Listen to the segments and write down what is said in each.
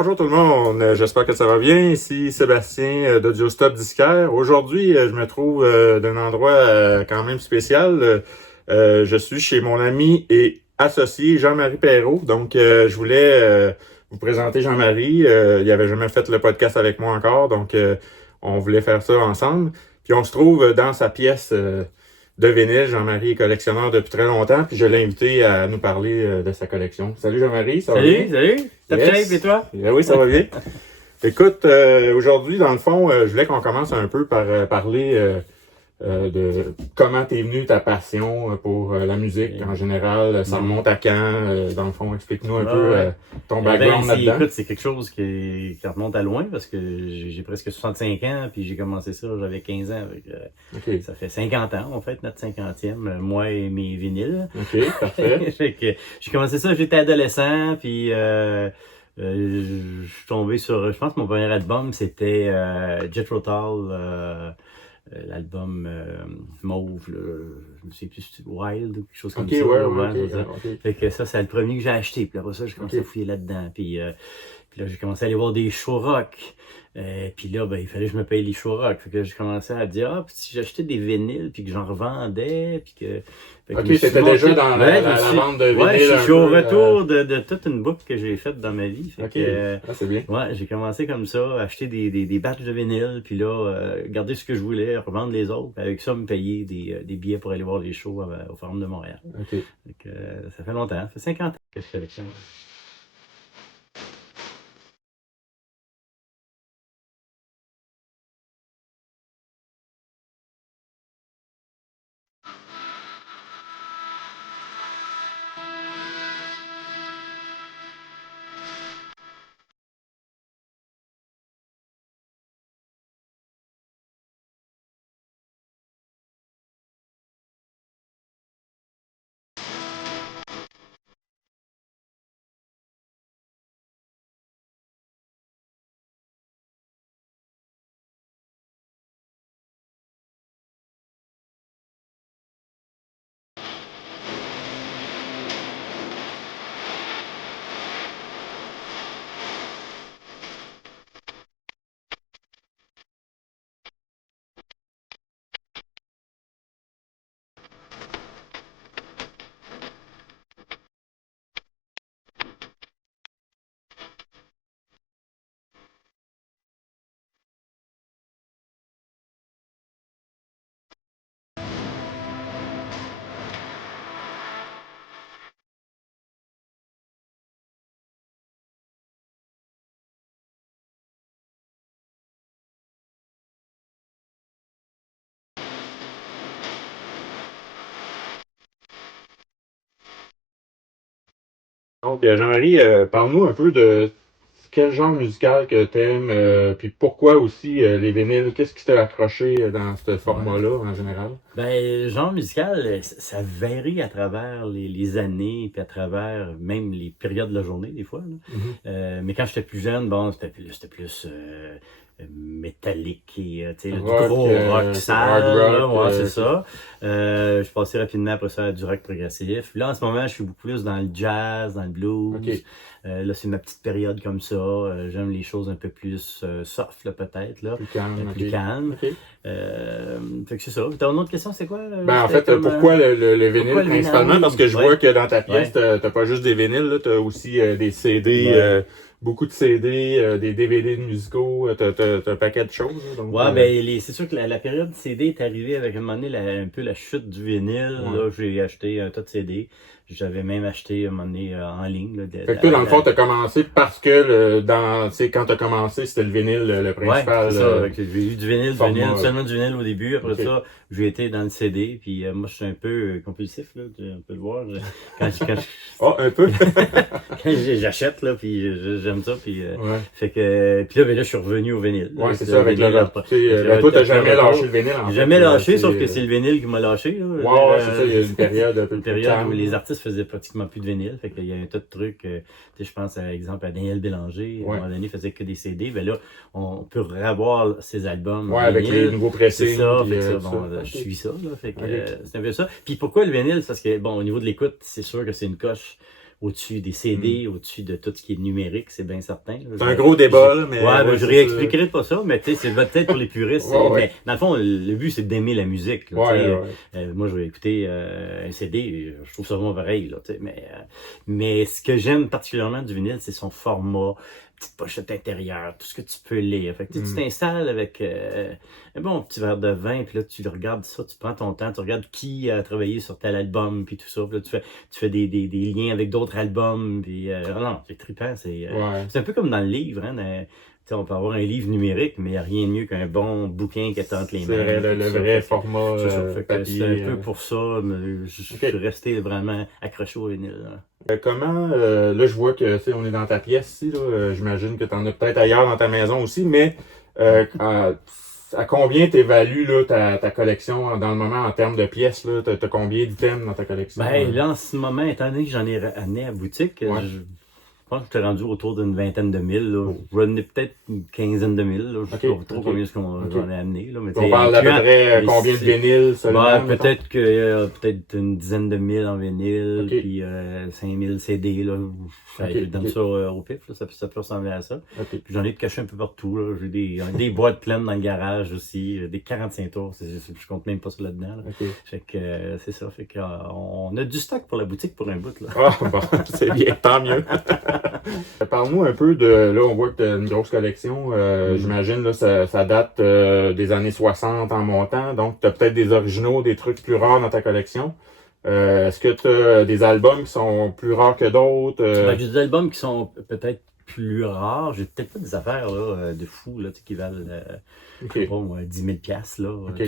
Bonjour tout le monde, j'espère que ça va bien. Ici Sébastien d'Audio Stop Disquaire. Aujourd'hui, je me trouve d'un endroit quand même spécial. Je suis chez mon ami et associé Jean-Marie Perrault. Donc, je voulais vous présenter Jean-Marie. Il avait jamais fait le podcast avec moi encore, donc on voulait faire ça ensemble. Puis on se trouve dans sa pièce de vinyle. Jean-Marie est collectionneur depuis très longtemps, puis je l'ai invité à nous parler de sa collection. Salut Jean-Marie, ça va bien? Salut! Top shape et toi? Oui, ça va bien. Écoute, aujourd'hui, dans le fond, je voulais qu'on commence un peu par parler de comment t'es venu ta passion pour la musique en général. Ça remonte à quand? Dans le fond, explique-nous un peu ton background là-dedans. Écoute, c'est quelque chose qui remonte à loin parce que j'ai presque 65 ans puis j'ai commencé ça, j'avais 15 ans. OK. Ça fait 50 ans, en fait, notre 50e, moi et mes vinyles. OK, parfait. Fait que j'ai commencé ça, j'étais adolescent puis je suis tombé sur, je pense que mon premier album c'était Jethro Tull. L'album Mauve, là, je ne sais plus si c'est Wild ou quelque chose comme OK, ça. ouais, C'est ça. OK. Fait que ça, c'est le premier que j'ai acheté. Puis après ça, j'ai commencé à fouiller là-dedans. Puis là, j'ai commencé à aller voir des shows rock. Puis là, ben, il fallait que je me paye les shows rock. Fait que j'ai commencé à dire, puis si j'achetais des vinyles, puis que j'en revendais, puis que... OK, t'étais déjà dans la vente de vinyles. Ouais, je suis au retour de toute une boucle que j'ai faite dans ma vie. Fait OK, que, c'est bien. ouais, j'ai commencé comme ça, acheter des batchs de vinyles, puis là, garder ce que je voulais, revendre les autres, puis avec ça, me payer des billets pour aller voir les shows au Forum de Montréal. OK. Fait que, ça fait longtemps, ça fait 50 ans que je fais avec ça. Donc, Jean-Marie, parle-nous un peu de quel genre musical que t'aimes, puis pourquoi aussi les vinyles, qu'est-ce qui t'a accroché dans ce format-là en général? Ben, le genre musical, ça varie à travers les années, puis à travers même les périodes de la journée, des fois. Là. Mais quand j'étais plus jeune, bon, c'était plus métallique et tu sais, du Rock, gros rock sale, hard là, rock, ouais, c'est ça. Je passais rapidement après ça à du rock progressif. Là, en ce moment, je suis beaucoup plus dans le jazz, dans le blues. OK. Là, c'est ma petite période comme ça. J'aime les choses un peu plus soft, là, peut-être, là. Plus calme. Plus OK. calme. OK. Fait que c'est ça. T'as une autre question, c'est quoi? Ben, en fait, C'était comme, pourquoi le vinyle pourquoi le vinyle? principalement? Parce que je Ouais. vois que dans ta pièce, Ouais. t'as pas juste des vinyles, là, t'as aussi des CD, Ouais. beaucoup de CD, des DVD de musicaux, t'as un paquet de choses. Là, donc, Ouais, ben, c'est sûr que la période CD est arrivée avec un moment donné un peu la chute du vinyle. Ouais. Là, j'ai acheté un tas de CD. J'avais même acheté un moment donné en ligne. Là, Fait que toi, dans le fond, t'as commencé parce que tu sais, quand t'as commencé, c'était le vinyle le principal. Ouais, c'est ça. Fait que j'ai eu du vinyle, format, seulement du vinyle au début. Après OK. ça, j'ai été dans le CD. Puis moi, je suis un peu compulsif, là, on peut le voir. Quand Ah, un peu. quand j'achète, là, puis j'aime ça. Puis, Ouais. fait que, puis là, ben là, je suis revenu au vinyle. Ouais, Là, c'est ça, avec le vinyle, rap. Toi, t'as jamais lâché le vinyle, en fait. Jamais lâché, sauf que c'est le vinyle qui m'a lâché. Là. Ouais, c'est ça, il y a une période un peu Une plus période calme. où les artistes faisaient pratiquement plus de vinyle. Fait qu'il y a un tas de trucs. Tu sais, je pense, par exemple, à Daniel Bélanger. À un moment donné, il faisait que des CD. Ben là, on peut revoir ses albums. Ouais, avec vinyle. les nouveaux pressings. C'est ça. puis, Fait que ça, tout bon, ça. je suis ça. Là, fait que Ok. c'est un peu ça. Puis pourquoi le vinyle? Parce que, bon, au niveau de l'écoute, c'est sûr que c'est une coche au-dessus des CD, au-dessus de tout ce qui est numérique, c'est bien certain. C'est un gros débat, là, mais... Ouais, je réexpliquerai pas ça, mais tu sais, c'est peut-être pour les puristes. Ouais. Mais dans le fond, le but, c'est d'aimer la musique. Là, moi, je vais écouter un CD, je trouve ça vraiment pareil, là, tu sais, mais ce que j'aime particulièrement du vinyle, c'est son format, petite pochette intérieure, tout ce que tu peux lire. Fait que tu t'installes avec un bon petit verre de vin, puis là, tu regardes ça, tu prends ton temps, tu regardes qui a travaillé sur tel album, puis tout ça. Puis là, tu fais des liens avec d'autres albums, puis non, c'est trippant. C'est un peu comme dans le livre, hein. On peut avoir un livre numérique, mais il n'y a rien de mieux qu'un bon bouquin qui est entre les mains. C'est le vrai format papier. C'est un peu pour ça, mais je suis resté vraiment accroché au vinyle. Comment, là je vois que on est dans ta pièce ici, là, j'imagine que tu en as peut-être ailleurs dans ta maison aussi, mais à combien t'évalues là, ta collection dans le moment en termes de pièces? T'as combien d'items dans ta collection? Ben là, en ce moment, étant donné que j'en ai amené à boutique, je pense que je t'ai rendu autour d'une vingtaine de mille. Là. Je vais peut-être une quinzaine de mille. Là. Je ne sais pas trop combien j'en ai amené. Là. Mais on parle d'à peu près combien de vinyles seulement? Peut-être que peut-être une dizaine de mille en vinyle, puis 5000 CD. Là. Je donne ça au pif. Là. Ça peut ressembler à ça. Puis j'en ai de cachés un peu partout. Là. J'ai des boîtes pleines dans le garage aussi. Des 45 tours. Je compte même pas ça là-dedans. Là. Fait que c'est ça. Fait qu'on a du stock pour la boutique pour un bout. Là. Ah, bon, c'est bien. Tant mieux. Parle-nous un peu de... Là, on voit que tu as une grosse collection. J'imagine là ça date des années 60 en montant. Donc, tu as peut-être des originaux, des trucs plus rares dans ta collection. Est-ce que tu as des albums qui sont plus rares que d'autres? J'ai des albums qui sont peut-être plus rares. J'ai peut-être pas des affaires là, de fou là, qui valent je sais pas, 10 000 $, là,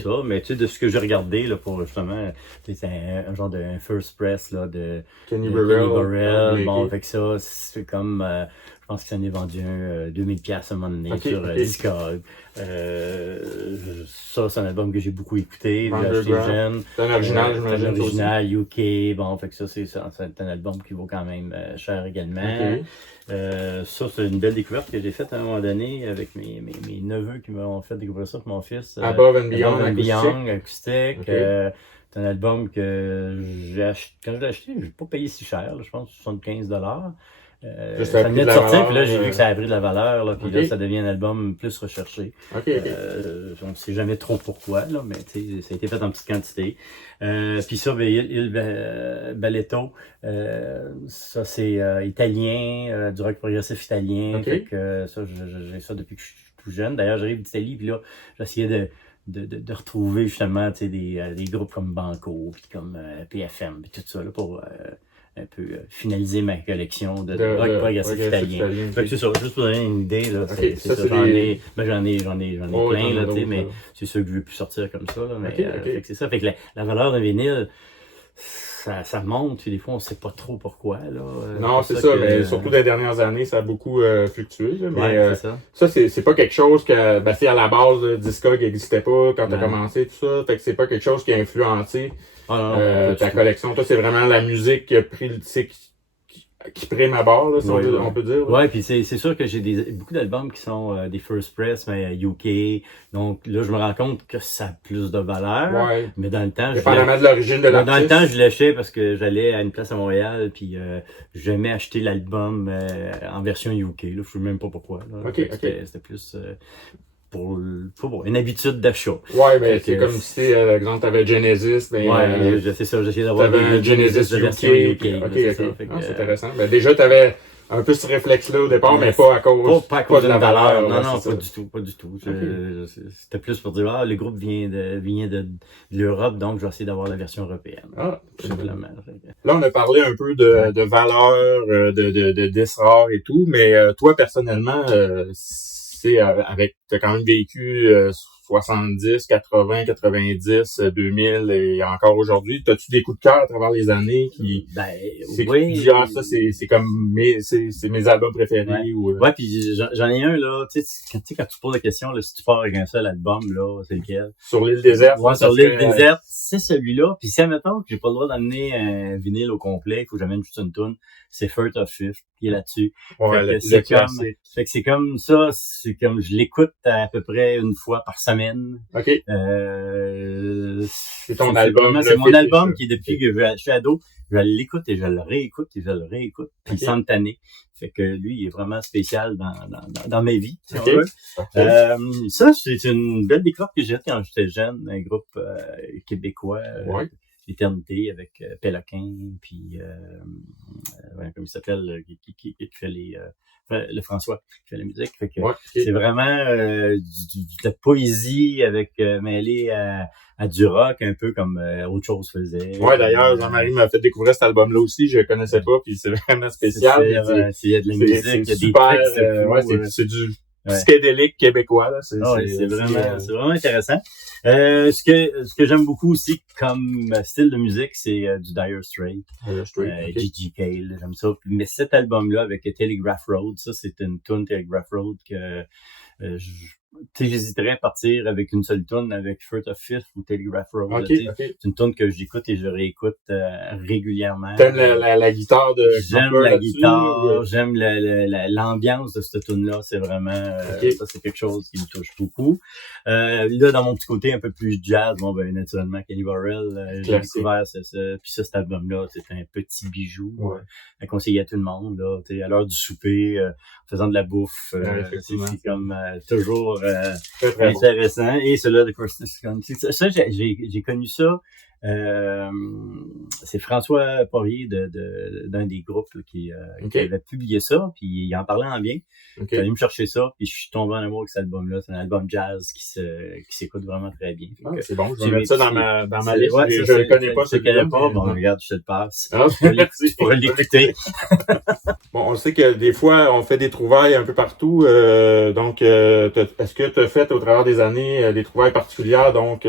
ça. Mais tu sais, de ce que j'ai regardé là, pour justement, c'est un genre de first press là, de Kenny Burrell. Bon, fait que ça, c'est comme je pense que ça en est vendu un 2000 $ à un moment donné sur Discog. Ça, c'est un album que j'ai beaucoup écouté. J'ai acheté jeune. C'est un original, j'imagine. C'est un original UK. Bon, fait que ça, c'est un album qui vaut quand même cher également. Ça, c'est une belle découverte que j'ai faite à un moment donné avec mes neveux qui m'ont fait découvrir ça pour mon fils. Above and Beyond, acoustique. C'est un album que quand je l'ai acheté, je n'ai pas payé si cher, là, je pense 75 $. Ça venait de sortir, puis là, j'ai vu que ça a pris de la valeur, là, puis là, ça devient un album plus recherché. On ne sait jamais trop pourquoi, là, mais ça a été fait en petite quantité. Puis ça, Il Balletto, ça c'est italien, du rock progressif italien. Fait que ça, j'ai ça depuis que je suis tout jeune. D'ailleurs, j'arrive d'Italie, puis là, j'essayais de retrouver justement des groupes comme Banco, puis comme PFM, puis tout ça, là, pour un peu finaliser ma collection de rock progressif italien. Fait que c'est ça, juste pour donner une idée, là, c'est ça. J'en ai plein, là, tu sais, mais c'est sûr que je ne veux plus sortir comme ça, là, mais fait que c'est ça. Fait que la valeur d'un vinyle, ça monte, puis des fois, on ne sait pas trop pourquoi, là. Non, c'est ça, mais surtout dans les dernières années, ça a beaucoup fluctué, là, mais ça, c'est pas quelque chose que, c'est à la base, Discog n'existait pas quand tu as commencé, tout ça, fait que c'est pas quelque chose qui a influencé ta collection. Toi, c'est vraiment la musique qui a pris, qui prime à bord, là, si on peut dire. Ouais, puis c'est sûr que j'ai beaucoup d'albums qui sont des first press, mais UK. Donc là, je me rends compte que ça a plus de valeur. Mais dans le temps, dépendamment de l'origine de l'artiste. Dans le temps, je l'achetais parce que j'allais à une place à Montréal, puis j'aimais acheter l'album en version UK. Là, je ne sais même pas pourquoi. Là. C'était plus pour une habitude d'achat. Ouais, mais c'est comme si, par exemple, t'avais Genesis, mais... c'est ça, j'essayais d'avoir des Genesis UK. C'est intéressant. Ben, déjà, t'avais un peu ce réflexe-là au départ, mais pas à cause de la valeur. Non, pas du tout. C'était plus pour dire, le groupe vient de l'Europe, donc je vais essayer d'avoir la version européenne. Tout simplement. Là, on a parlé un peu de valeur, de disques rares et tout, mais toi, personnellement, t'as quand même vécu 70, 80, 90, 2000 et encore aujourd'hui. T'as-tu des coups de cœur à travers les années qui... oui. Ça, c'est comme c'est mes albums préférés ou... Ouais, puis j'en ai un, là, tu sais, quand tu poses la question, là, si tu pars avec un seul album, là, c'est lequel? Sur l'île déserte. Ouais, sur l'île déserte, c'est celui-là. Puis si, admettons que j'ai pas le droit d'amener un vinyle au complet, il faut que j'amène juste une tune, c'est First of Fifth qui est là-dessus. Ouais, fait que c'est comme ça, c'est comme je l'écoute à peu près une fois par semaine. c'est ton album. C'est mon album qui, depuis que je suis ado, je l'écoute et je le réécoute et je le réécoute. Puis sans me tanner. Fait que lui, il est vraiment spécial dans ma vie, si on veut. Ça, c'est une belle découverte que j'ai faite quand j'étais jeune, un groupe québécois. Éternité avec Péloquin, puis comment il s'appelle, qui fait le François qui fait la musique. Fait que c'est vraiment de la poésie avec mêlée à du rock, un peu comme autre chose faisait. Ouais, d'ailleurs, Jean-Marie m'a fait découvrir cet album-là aussi, je connaissais pas, puis c'est vraiment spécial. Il y a de la musique, il y a super, c'est du psychédélique québécois, là. C'est vraiment intéressant. Ce que j'aime beaucoup aussi comme style de musique, c'est du Dire Straits. Gigi Cale, j'aime ça. Mais cet album-là avec Telegraph Road, ça, c'est une tune Telegraph Road que j'hésiterais à partir avec une seule tune avec First of Fifth ou Telegraph Road. C'est une tune que j'écoute et je réécoute régulièrement. T'aimes la guitare de J'aime la guitare, j'aime l'ambiance de cette tune-là. C'est vraiment ça, c'est quelque chose qui me touche beaucoup. Là, dans mon petit côté un peu plus jazz, naturellement, Kenny Burrell, j'ai découvert puis cet album-là, c'est un petit bijou à conseiller à tout le monde, là, à l'heure du souper, en faisant de la bouffe. C'est comme toujours très intéressant. Bon. Et celui-là de Kirsten County. Ça, j'ai connu ça. C'est François Poirier d'un des groupes là, qui avait publié ça, puis il en parlait en bien. Il allé me chercher ça, puis je suis tombé en amour avec cet album-là. C'est un album jazz qui s'écoute vraiment très bien. C'est bon, je vais mettre ça dans ma liste. Je ne connais pas. Je ne connais pas. Bon, regarde, je te le passe. Tu pourrais l'écouter. Bon, on sait que des fois, on fait des trouvailles un peu partout. Donc, est-ce que tu as fait au travers des années des trouvailles particulières, donc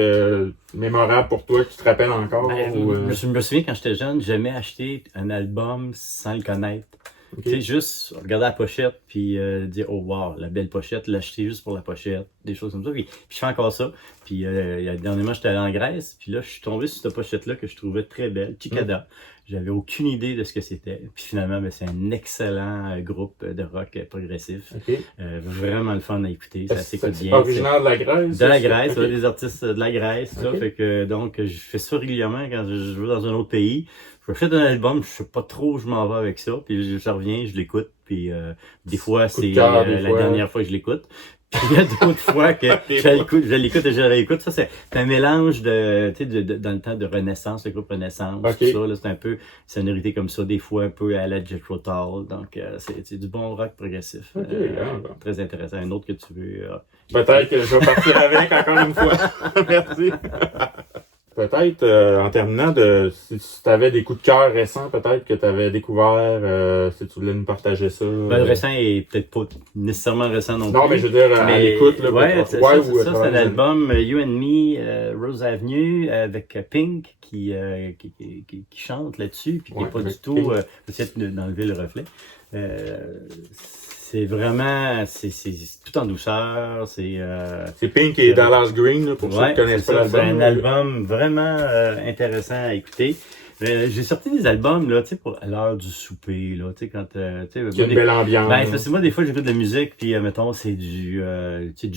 mémorables pour toi, qui te rappellent encore? Je me souviens quand j'étais jeune, j'aimais acheter un album sans le connaître. Tu sais, juste regarder la pochette puis dire oh wow, la belle pochette, l'acheter juste pour la pochette, des choses comme ça. Puis je fais encore ça. Puis dernièrement, j'étais allé en Grèce, puis là, je suis tombé sur cette pochette-là que je trouvais très belle, Cicada. J'avais aucune idée de ce que c'était. Puis finalement, c'est un excellent groupe de rock progressif. Vraiment le fun à écouter. Ça s'écoute bien. Originaire de la Grèce? De la Grèce, des artistes de la Grèce. Ça. Fait que donc, je fais ça régulièrement quand je vais dans un autre pays. Je fais un album, je sais pas trop où je m'en vais avec ça. Puis je reviens, je l'écoute. Puis des fois, c'est la dernière fois que je l'écoute. Puis il y a d'autres fois que je l'écoute et je le réécoute. Ça, c'est un mélange dans le temps de Renaissance, le groupe Renaissance, tout ça. Là, c'est un peu sonorité comme ça, des fois un peu à la Jethro Tull. Donc, c'est du bon rock progressif. Très intéressant. Un autre que tu veux. Peut-être que je vais partir avec encore une fois. Merci. Peut-être, en terminant, si tu avais des coups de cœur récents, peut-être que tu avais découvert, si tu voulais nous partager ça. Le récent est peut-être pas nécessairement récent non plus. Non, mais je veux dire, à l'écoute. C'est un album You and Me, Rose Avenue, avec Pink qui chante là-dessus, puis qui n'est pas du tout... J'essaie d'enlever le reflet. C'est vraiment, c'est tout en douceur, c'est Pink et Dallas Green, là, pour ceux qui connaissent pas l'album. C'est un album vraiment intéressant à écouter. J'ai sorti des albums, là, tu sais, à l'heure du souper, là, tu sais, quand, tu sais... Il y a une belle ambiance. Parce que moi, des fois, j'écoute de la musique, puis, mettons, c'est du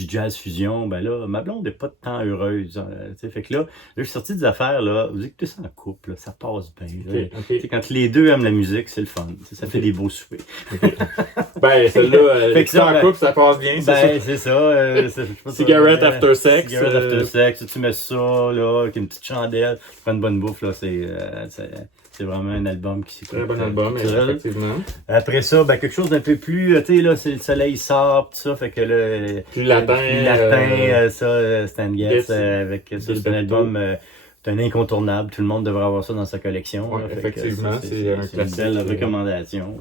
jazz fusion, là, ma blonde n'est pas tant heureuse, tu sais, fait que là, j'ai sorti des affaires, là, vous écoutez ça en couple, là, ça passe bien, tu sais, quand les deux aiment la musique, c'est le fun, ça fait des beaux soupers. Celle-là, en couple, ça passe bien, c'est ça. Cigarette after sex. Cigarette after sex, tu mets ça, là, avec une petite chandelle, tu prends une bonne bouffe, là, c'est vraiment un album qui s'écoute. Très bon album, effectivement. Après ça, quelque chose d'un peu plus, tu sais, là, c'est le soleil sort, tout ça, fait que là... Plus latin. Stan Getz, avec ça, c'est un album... c'est un incontournable, tout le monde devrait avoir ça dans sa collection. Là, effectivement, c'est une belle recommandation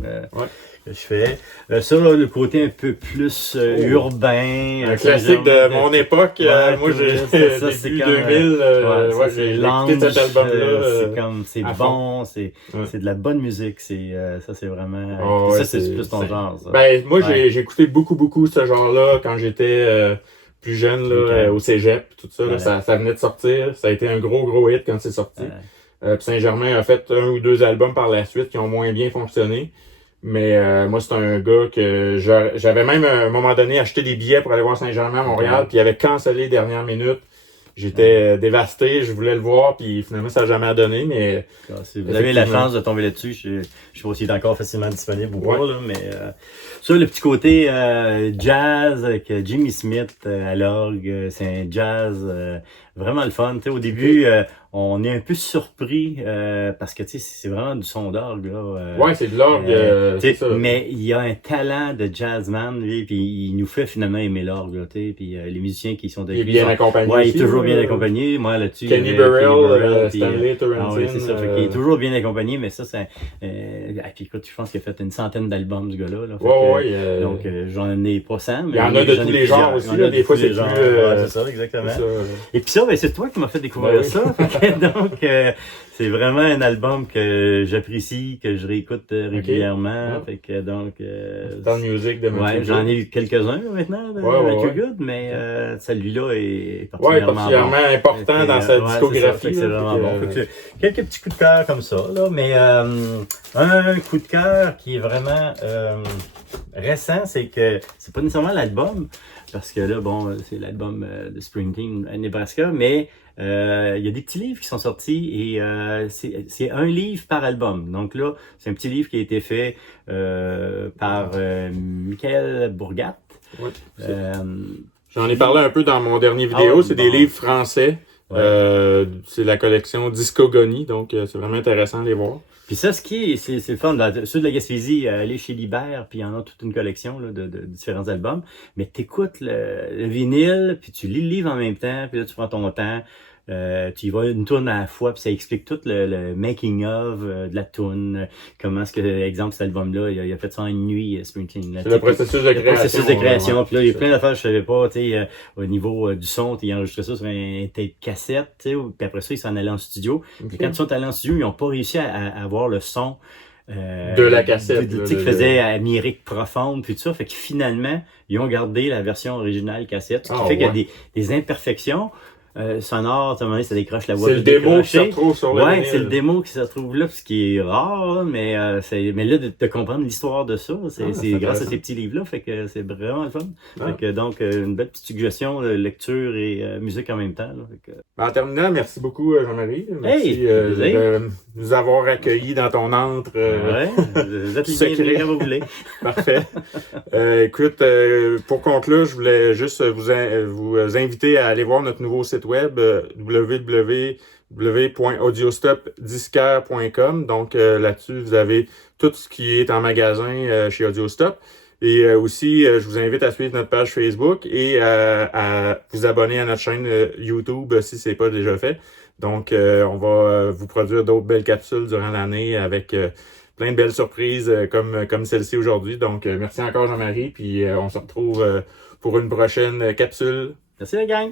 que je fais. Ça, là, le côté un peu plus urbain. Un classique de mon époque. Moi, j'ai début 2000. J'ai écouté cet album-là. C'est bon, c'est de la bonne musique. Ça, c'est vraiment... ça, c'est plus ton genre. Ça. Moi, j'ai écouté beaucoup ce genre-là quand j'étais... plus jeune, là, au cégep, tout ça, là, ça venait de sortir. Ça a été un gros hit quand c'est sorti. Puis Saint-Germain a fait 1 ou 2 albums par la suite qui ont moins bien fonctionné. Mais moi, c'est un gars que j'avais même à un moment donné acheté des billets pour aller voir Saint-Germain à Montréal, puis il avait cancellé dernière minute. j'étais dévasté, je voulais le voir, puis finalement, ça n'a jamais donné, mais... Si vous avez la chance de tomber là-dessus, je sais pas s'il est encore facilement disponible ou pas, là, mais ça, le petit côté jazz avec Jimmy Smith à l'orgue, c'est un jazz vraiment le fun. Au début, on est un peu surpris parce que c'est vraiment du son d'orgue. Ouais, c'est de l'orgue. Mais il y a un talent de jazzman, lui, puis il nous fait finalement aimer l'orgue. Puis les musiciens qui sont il est bien accompagné. Ouais, il est toujours bien accompagné. Moi, là-dessus, Kenny Burrell, Stanley Torrenson. Ah, oui, c'est ça. Il est toujours bien accompagné, mais ça, c'est... puis écoute, je pense qu'il a fait une centaine d'albums, ce gars-là. Donc, j'en ai pas 100, mais il y en a de tous les genres aussi. Des fois, c'est plus... c'est ça, exactement. Et puis ça, c'est toi qui m'as fait découvrir ça. Donc, c'est vraiment un album que j'apprécie, que je réécoute régulièrement. Fait que donc... dans la musique de Matthew Good. J'en ai eu quelques-uns maintenant de Matthew Good, mais celui-là est particulièrement important dans sa discographie. C'est vraiment bon. Quelques petits coups de cœur comme ça, là, mais un coup de cœur qui est vraiment récent, c'est que c'est pas nécessairement l'album, parce que là, bon, c'est l'album de Springsteen à Nebraska, mais il y a des petits livres qui sont sortis et c'est un livre par album. Donc là, c'est un petit livre qui a été fait par Michael Bourgat. Ouais, j'en ai parlé un peu dans mon dernier vidéo. C'est des livres français. Ouais. C'est la collection Discogonie, donc c'est vraiment intéressant de les voir. Puis ça, c'est le fun. Ceux de la Gaspésie, aller chez Libert, puis il y en a toute une collection là, de différents albums. Mais t'écoutes le vinyle, puis tu lis le livre en même temps, puis là, tu prends ton temps. Tu y vas une tourne à la fois, puis ça explique tout le making of de la tourne, comment est-ce que, exemple, cet album-là, il a fait ça en une nuit, Springsteen. C'est le processus de création. Le processus de création. Puis là, il y a plein d'affaires que je savais pas, tu sais, au niveau du son, il enregistrait ça sur un tape cassette, tu sais, puis après ça, il s'en allait en studio. Okay. Et quand ils sont allés en studio, ils n'ont pas réussi à avoir le son de la cassette. Qui faisait Amérique profonde, puis tout ça. Fait que finalement, ils ont gardé la version originale cassette, ce qui fait qu'il y a des imperfections. Sonore, à un moment donné, ça décroche la voix. C'est le démo qui se retrouve sur le c'est le démo qui se retrouve là, ce qui est rare, là, mais là, de comprendre l'histoire de ça, c'est grâce à ces petits livres-là, fait que c'est vraiment le fun. Fait que, donc, une belle petite suggestion de lecture et musique en même temps. Là, fait que... En terminant, merci beaucoup, Jean-Marie. Merci de nous avoir accueillis dans ton antre. Vous êtes secret quand vous voulez. Parfait. Écoute, pour conclure, je voulais juste vous inviter à aller voir notre nouveau site web www.audiostopdisquaire.com. Donc là-dessus, vous avez tout ce qui est en magasin chez Audiostop. Et aussi, je vous invite à suivre notre page Facebook et à vous abonner à notre chaîne YouTube si ce n'est pas déjà fait. Donc, on va vous produire d'autres belles capsules durant l'année avec plein de belles surprises comme celle-ci aujourd'hui. Donc, merci encore Jean-Marie, puis on se retrouve pour une prochaine capsule. Merci la gang!